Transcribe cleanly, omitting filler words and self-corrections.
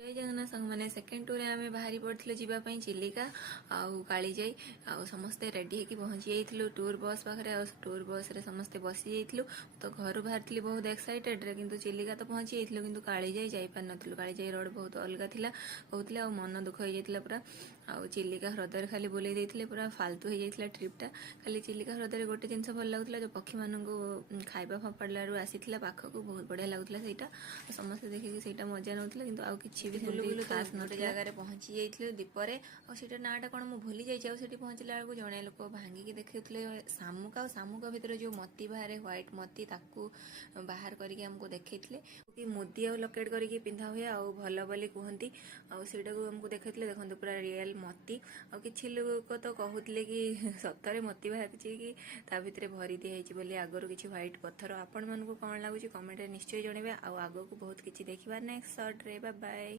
जय जगन्नाथ सांग मैंने सेकेंड टूर आम बाहरी पड़े जावाई चिलिका आउ कालीजाई आउ समस्ते रेडी होकर पहुंची जाइलु टूर बस पाखे टूर बस रे समस्ते बसी जाइलु तो घर बाहरी बहुत एक्साइटेड रे किंतु चिलिका तो पहुंची जाइलु किंतु कालीजाई जाई पार नथिलु कालीजाई रोड बहुत अलग थिला कहउतले आ मन दुख हो जाइतला पूरा आउ चिलिका ह्रदय खाली बुले देइथिले पूरा फालतू हो जाइतला ट्रिपटा खाली चिलिका ह्रदय गोटे जिनस भल लगुला जो पक्षी माननकु खाइबा फपाड़ला आसीथिला पाखकु बहुत बढ़िया लगुला सेटा समस्ते देखिक सेटा मजा नउथिला किंतु आउ किछि भी बुलु बुलु खास गोटे जगार पहुंची जाइथिले दीपरे आ सेटा नाटा कोन मु भूली जाई जाउ सेठी पहुंचला बेलकु जणे लोक भांगी देखिउथिले शामुका भितर जो मोती बाहर व्हाइट मोती ताकू बाहर करके हमको देखैथिले कि मोती आ लकेट करके पिंधा हुए आ भल बोली कहती आ सेटा को हमको देखैथिले देखंतु पूरा रियल मोती आ किछि लोक तो कहउथिले कि सतरे मोती बाहरछि कि ता भितरे भरी दिया हेछि बोली आगरो किछि व्हाइट पत्थर आपण मानको कोन लागुछि कमेंट रे निश्चय जणेबे आ आगो को बहुत किछि देखिबा नेक्स्ट शॉट रे बाय बाय।